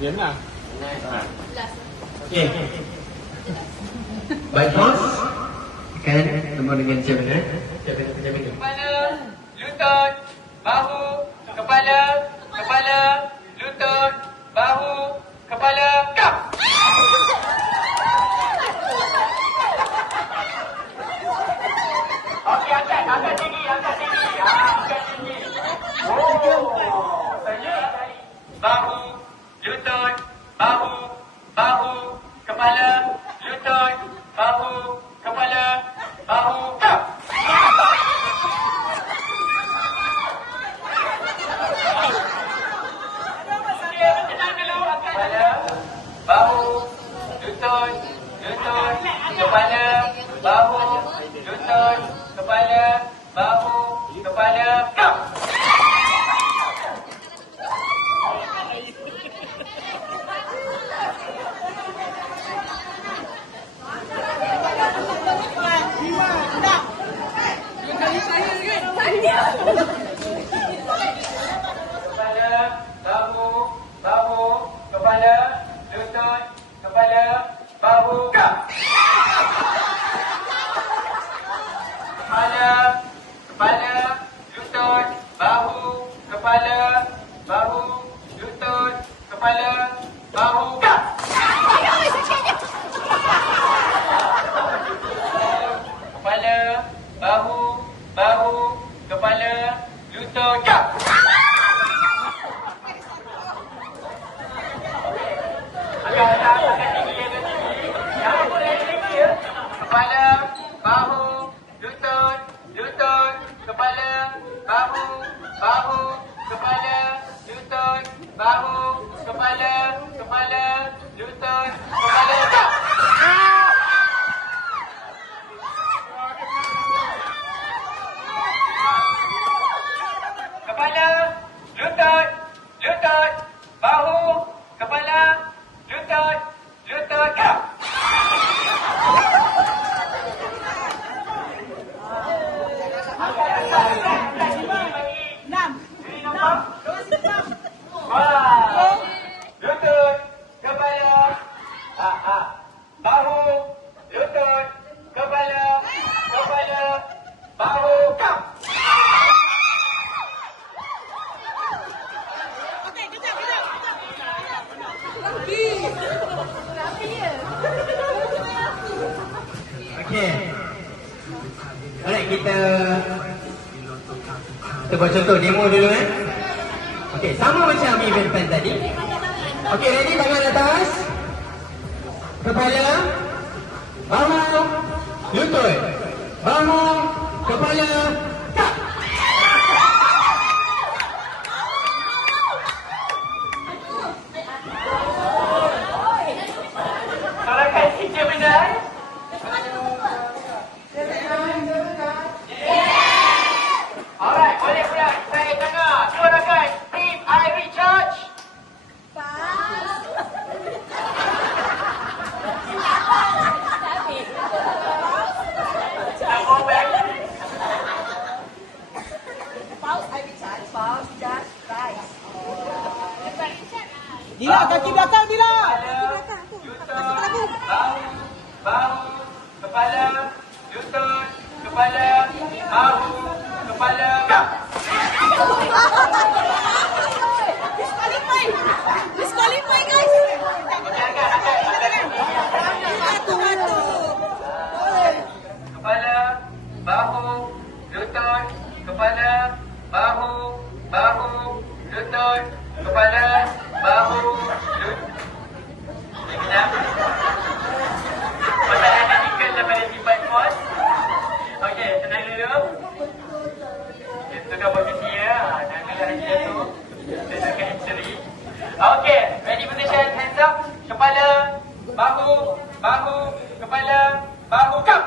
Diam lah. Okey. Baik, bos. Kan, nombor dengan siapa ni? Siapa ni? Kepala, lutut, bahu, kepala, kepala, lutut, bahu, kepala, kap. Okey, angkat tinggi, angkat tinggi. Angkat tinggi. Oh, saya bahu, lutut, bahu, bahu, kepala, lutut, bahu, kepala, bahu, kap. Kepala, bahu, lutut, lutut, kepala, bahu, lutut, kepala, bahu, kepala, kap. Kepala, bahu, bahu, kepala, lutut, kepala, bahu, kap. Kepala, kepala, lutut, bahu, kepala, bahu, lutut, kepala, bahu, kap. Kepala, bahu, bahu, kepala, lutut, kap. Agak tinggi, agak tinggi. Jangan boleh tinggi ya. Kepala, bahu, lutut, lutut, kepala, bahu, bahu, kepala, lutut, bahu, kepala, kepala, lutut, kepala, kap. Kepala, lutut, lutut, bahu, kepala, lutut, lutut, kap. Wah, lutut, kepala, bahu, lutut, kepala, kepala, bahu, kap. Okey. Alright, kita buat contoh demo dulu Okey, sama macam event plan tadi. Okey, ready? Tangan atas. Kepala, bahu, lutut, bahu, kepala, kap. Sorakan sikit benda. Alright, boleh pula saya dengar suarakan Team Ivy Church. Nombor back. Dila, kaki belakang Dila. Lutut, bahu, bahu, kepala, lutut, kepala, bahu, kepala, kap. Disqualify guys. Kepala, bahu, lutut, kepala, bahu, bahu, lutut, kepala, bahu, lutut. Kenap? Masalah teknikal daripada sifat pos. Okey, tenang dulu. Kita tukar posisi ya. Jangan hanya jatuh. Kita tukar history. Okey, ready position, hands up. Kepala, bahu, bahu, kepala, bahu, kap.